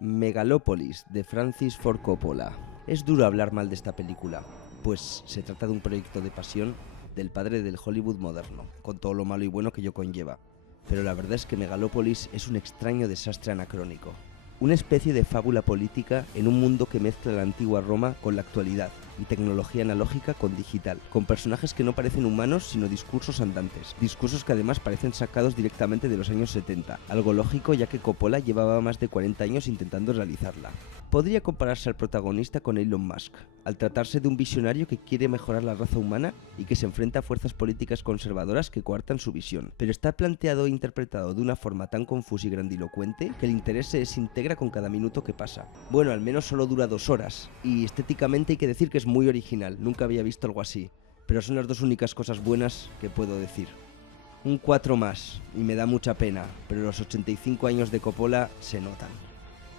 Megalópolis, de Francis Ford Coppola. Es duro hablar mal de esta película, pues se trata de un proyecto de pasión del padre del Hollywood moderno, con todo lo malo y bueno que ello conlleva. Pero la verdad es que Megalópolis es un extraño desastre anacrónico. Una especie de fábula política en un mundo que mezcla la antigua Roma con la actualidad y tecnología analógica con digital, con personajes que no parecen humanos sino discursos andantes, discursos que además parecen sacados directamente de los años 70, algo lógico ya que Coppola llevaba más de 40 años intentando realizarla. Podría compararse al protagonista con Elon Musk, al tratarse de un visionario que quiere mejorar la raza humana y que se enfrenta a fuerzas políticas conservadoras que coartan su visión, pero está planteado e interpretado de una forma tan confusa y grandilocuente que el interés se desintegra con cada minuto que pasa. Bueno, al menos solo dura 2 horas, y estéticamente hay que decir que es muy original, nunca había visto algo así, pero son las dos únicas cosas buenas que puedo decir. Un 4 más, y me da mucha pena, pero los 85 años de Coppola se notan.